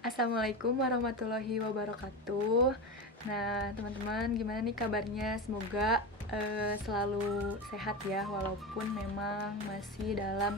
Assalamualaikum warahmatullahi wabarakatuh. Nah, teman-teman, gimana nih kabarnya? Semoga selalu sehat ya, walaupun memang masih dalam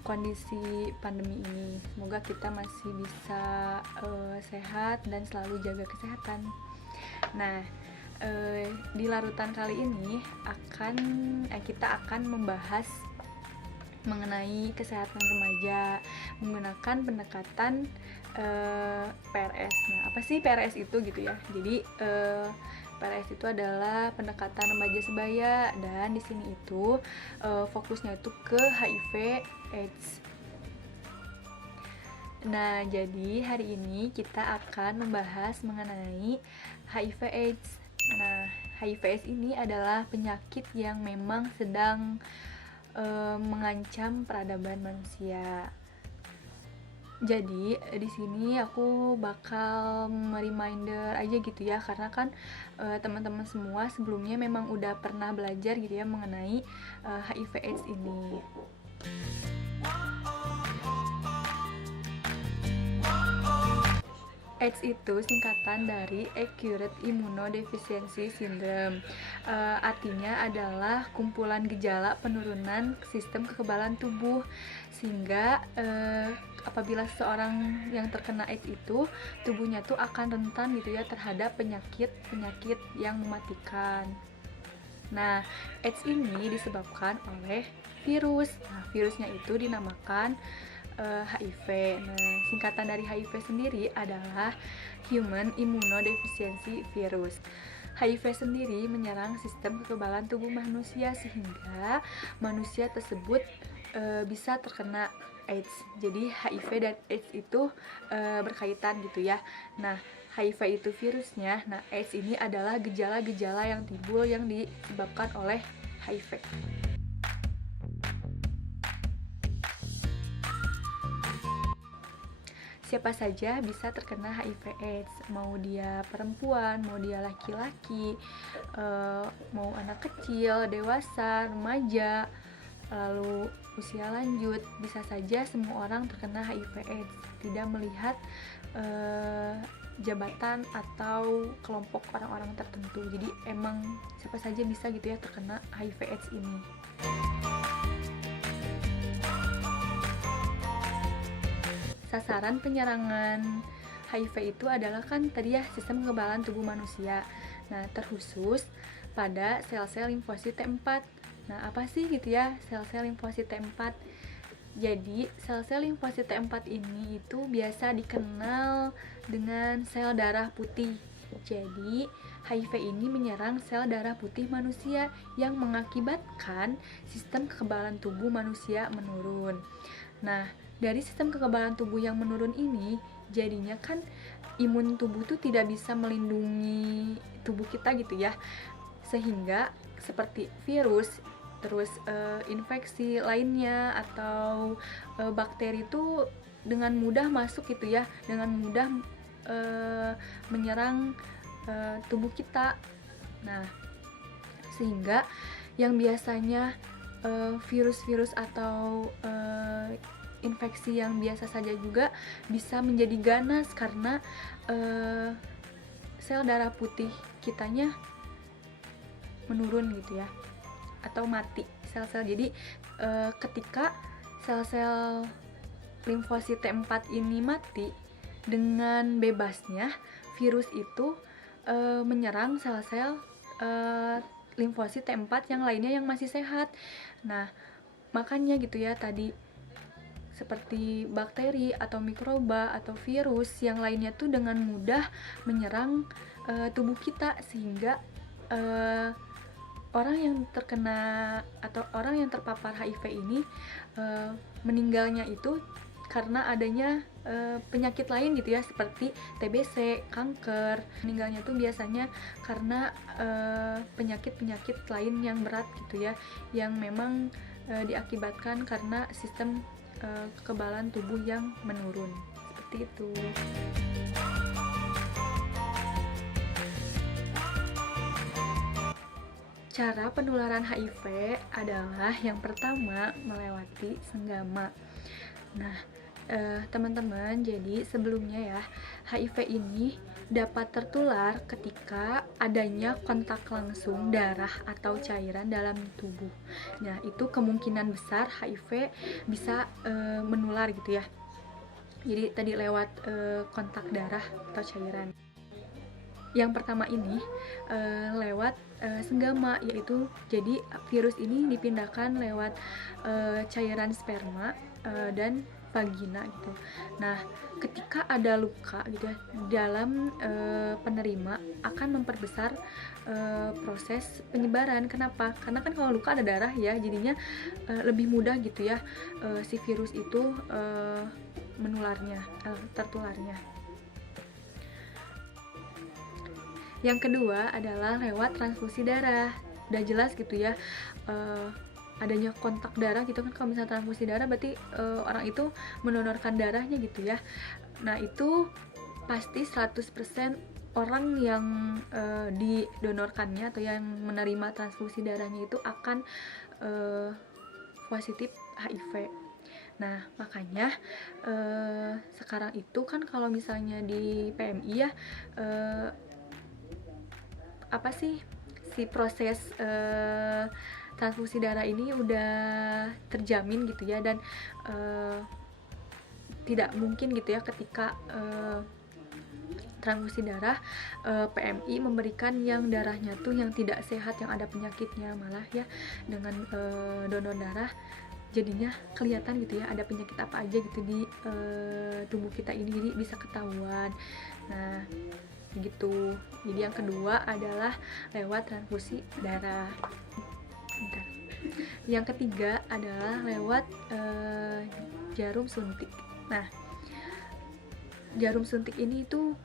kondisi pandemi ini. Semoga kita masih bisa sehat dan selalu jaga kesehatan. Nah, di larutan kali ini kita akan membahas mengenai kesehatan remaja menggunakan pendekatan PRS. Nah, apa sih PRS itu gitu ya? Jadi PRS itu adalah pendekatan remaja sebaya, dan di sini itu fokusnya itu ke HIV/AIDS. Nah, jadi hari ini kita akan membahas mengenai HIV/AIDS. Nah, HIV/AIDS ini adalah penyakit yang memang sedang mengancam peradaban manusia. Jadi di sini aku bakal reminder aja gitu ya, karena kan teman-teman semua sebelumnya memang udah pernah belajar gitu ya mengenai HIV/AIDS ini. AIDS itu singkatan dari Acute Immunodeficiency Syndrome. Artinya adalah kumpulan gejala penurunan sistem kekebalan tubuh, sehingga apabila seseorang yang terkena AIDS itu tubuhnya tuh akan rentan gitu ya terhadap penyakit yang mematikan. Nah, AIDS ini disebabkan oleh virus. Nah, virusnya itu dinamakan HIV. Nah, singkatan dari HIV sendiri adalah Human Immunodeficiency Virus. HIV sendiri menyerang sistem kekebalan tubuh manusia sehingga manusia tersebut bisa terkena AIDS. Jadi HIV dan AIDS itu berkaitan gitu ya. Nah, HIV itu virusnya, nah AIDS ini adalah gejala-gejala yang timbul yang disebabkan oleh HIV. Siapa saja bisa terkena HIV/AIDS, mau dia perempuan, mau dia laki-laki, mau anak kecil, dewasa, remaja, lalu usia lanjut, bisa saja semua orang terkena HIV/AIDS, tidak melihat jabatan atau kelompok orang-orang tertentu. Jadi emang siapa saja bisa gitu ya terkena HIV/AIDS ini. Sasaran penyerangan HIV itu adalah kan tadi ya sistem kekebalan tubuh manusia. Nah, terkhusus pada sel-sel limfosit T4. Nah, apa sih gitu ya sel-sel limfosit T4? Jadi, sel-sel limfosit T4 ini itu biasa dikenal dengan sel darah putih. Jadi, HIV ini menyerang sel darah putih manusia yang mengakibatkan sistem kekebalan tubuh manusia menurun. Nah, dari sistem kekebalan tubuh yang menurun ini, jadinya kan imun tubuh tuh tidak bisa melindungi tubuh kita gitu ya. Sehingga seperti virus, terus infeksi lainnya atau bakteri itu dengan mudah masuk gitu ya, dengan mudah menyerang tubuh kita. Nah, sehingga yang biasanya virus-virus atau infeksi yang biasa saja juga bisa menjadi ganas karena sel darah putih kitanya menurun gitu ya, atau mati sel-sel. Jadi ketika sel-sel limfosit T4 ini mati, dengan bebasnya virus itu menyerang sel-sel limfosit T4 yang lainnya yang masih sehat. Nah, makanya gitu ya tadi seperti bakteri atau mikroba atau virus yang lainnya tuh dengan mudah menyerang tubuh kita, sehingga orang yang terkena atau orang yang terpapar HIV ini meninggalnya itu karena adanya penyakit lain gitu ya, seperti TBC, kanker. Meninggalnya tuh biasanya karena penyakit-penyakit lain yang berat gitu ya, yang memang diakibatkan karena sistem kekebalan tubuh yang menurun. Seperti itu. Cara penularan HIV adalah yang pertama melewati senggama. Nah, Teman-teman, jadi sebelumnya ya, HIV ini dapat tertular ketika adanya kontak langsung darah atau cairan dalam tubuh. Nah, itu kemungkinan besar HIV bisa menular gitu ya. Jadi tadi lewat kontak darah atau cairan. Yang pertama ini lewat senggama, yaitu jadi virus ini dipindahkan lewat cairan sperma dan vagina gitu. Nah, ketika ada luka gitu ya dalam penerima akan memperbesar proses penyebaran. Kenapa? Karena kan kalau luka ada darah ya, jadinya lebih mudah gitu ya si virus itu menularnya, tertularnya. Yang kedua adalah lewat transfusi darah. Udah jelas gitu ya adanya kontak darah gitu kan. Kalau misalnya transfusi darah berarti orang itu mendonorkan darahnya gitu ya. Nah, itu pasti 100% orang yang didonorkannya atau yang menerima transfusi darahnya itu akan positif HIV. Nah, makanya sekarang itu kan kalau misalnya di PMI ya apa sih si proses transfusi darah ini udah terjamin gitu ya, dan tidak mungkin gitu ya ketika transfusi darah PMI memberikan yang darahnya tuh yang tidak sehat, yang ada penyakitnya. Malah ya dengan donor darah jadinya kelihatan gitu ya ada penyakit apa aja gitu di tubuh kita ini, jadi bisa ketahuan. Nah, gitu. Jadi yang kedua adalah lewat transfusi darah. Bentar. Yang ketiga adalah lewat jarum suntik. Nah, jarum suntik ini itu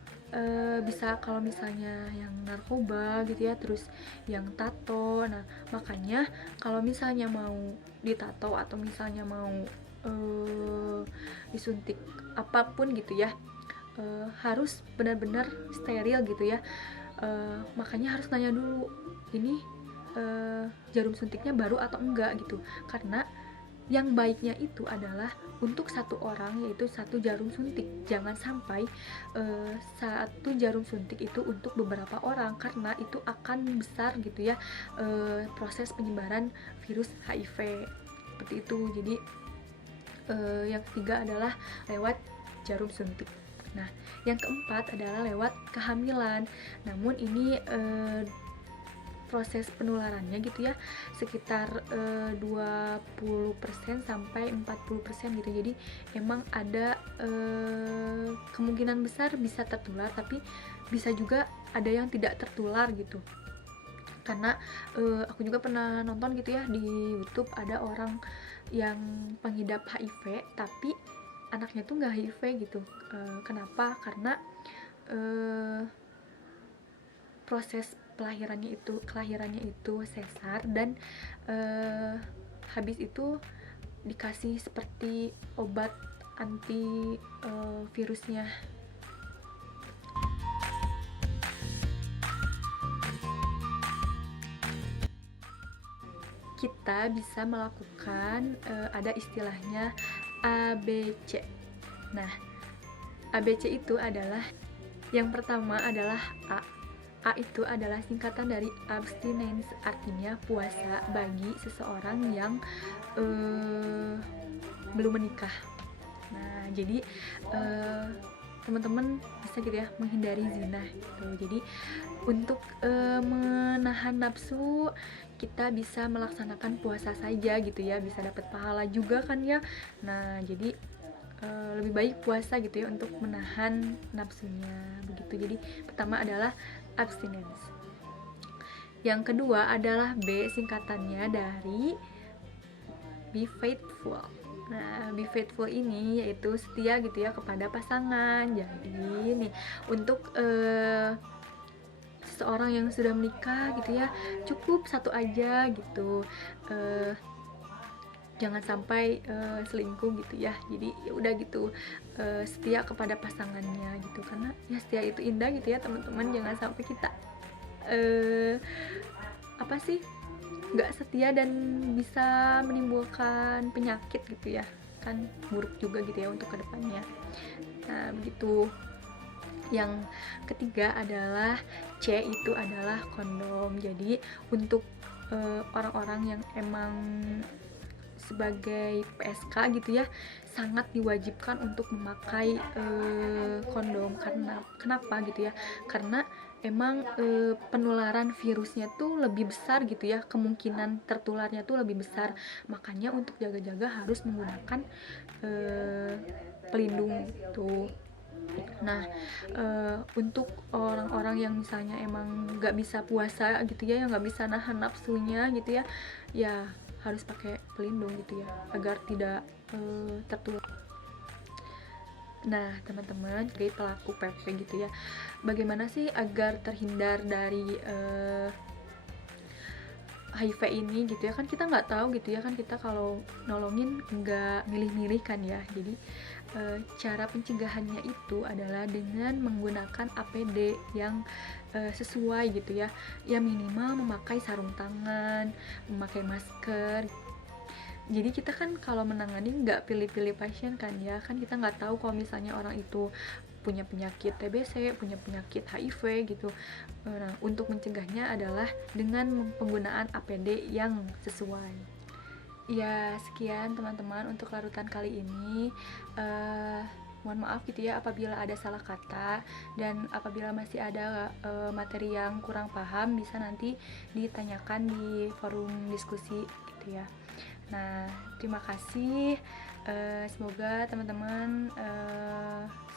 bisa kalau misalnya yang narkoba gitu ya, terus yang tato. Nah, makanya kalau misalnya mau ditato atau misalnya mau disuntik apapun gitu ya, harus benar-benar steril gitu ya. Makanya harus nanya dulu ini jarum suntiknya baru atau enggak gitu, karena yang baiknya itu adalah untuk satu orang, yaitu satu jarum suntik. Jangan sampai satu jarum suntik itu untuk beberapa orang, karena itu akan besar gitu ya proses penyebaran virus HIV seperti itu. Jadi yang ketiga adalah lewat jarum suntik. Nah, yang keempat adalah lewat kehamilan. Namun ini proses penularannya gitu ya sekitar 20% sampai 40% gitu. Jadi emang ada kemungkinan besar bisa tertular, tapi bisa juga ada yang tidak tertular gitu. Karena aku juga pernah nonton gitu ya di YouTube, ada orang yang pengidap HIV tapi anaknya tuh nggak HIV gitu. Kenapa? Karena proses kelahirannya itu sesar, dan habis itu dikasih seperti obat anti virusnya. Kita bisa melakukan ada istilahnya ABC. Nah, ABC itu adalah yang pertama adalah A. A itu adalah singkatan dari abstinence, artinya puasa bagi seseorang yang belum menikah. Nah, jadi teman-teman bisa gitu ya menghindari zina gitu. Jadi untuk menahan nafsu kita bisa melaksanakan puasa saja gitu ya, bisa dapat pahala juga kan ya. Nah, jadi lebih baik puasa gitu ya untuk menahan nafsunya begitu. Jadi pertama adalah abstinence. Yang kedua adalah B, singkatannya dari be faithful. Nah, be faithful ini yaitu setia gitu ya kepada pasangan. Jadi nih untuk seseorang yang sudah menikah gitu ya, cukup satu aja gitu. Jangan sampai selingkuh gitu ya. Jadi ya udah gitu, setia kepada pasangannya gitu, karena ya setia itu indah gitu ya teman-teman. Jangan sampai kita apa sih nggak setia dan bisa menimbulkan penyakit gitu ya. kan buruk juga gitu ya untuk kedepannya. Nah begitu. Yang ketiga adalah C, itu adalah kondom. Jadi untuk orang-orang yang emang sebagai PSK gitu ya, sangat diwajibkan untuk memakai kondom. Karena kenapa gitu ya, karena emang penularan virusnya tuh lebih besar gitu ya, kemungkinan tertularnya tuh lebih besar. Makanya untuk jaga-jaga harus menggunakan pelindung tuh. Nah, untuk orang-orang yang misalnya emang nggak bisa puasa gitu ya, yang nggak bisa nahan nafsunya gitu ya, ya harus pakai pelindung gitu ya, agar tidak tertular. Nah, teman-teman, sebagai pelaku PP gitu ya, bagaimana sih agar terhindar dari HIV ini gitu ya, kan kita nggak tahu gitu ya, kan kita kalau nolongin nggak milih-milih kan ya. Jadi cara pencegahannya itu adalah dengan menggunakan APD yang sesuai gitu ya, ya minimal memakai sarung tangan, memakai masker. Jadi kita kan kalau menangani nggak pilih-pilih pasien kan ya, kan kita nggak tahu kalau misalnya orang itu punya penyakit TBC, punya penyakit HIV gitu. Nah, untuk mencegahnya adalah dengan penggunaan APD yang sesuai. Ya, sekian teman-teman untuk larutan kali ini. Mohon maaf gitu ya apabila ada salah kata, dan apabila masih ada materi yang kurang paham bisa nanti ditanyakan di forum diskusi gitu ya. Nah, terima kasih. Semoga teman-teman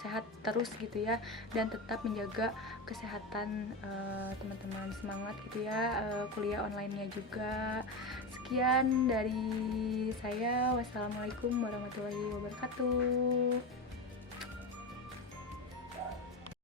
sehat terus gitu ya, dan tetap menjaga kesehatan teman-teman. Semangat gitu ya kuliah online-nya juga. Sekian dari saya. Wassalamualaikum warahmatullahi wabarakatuh.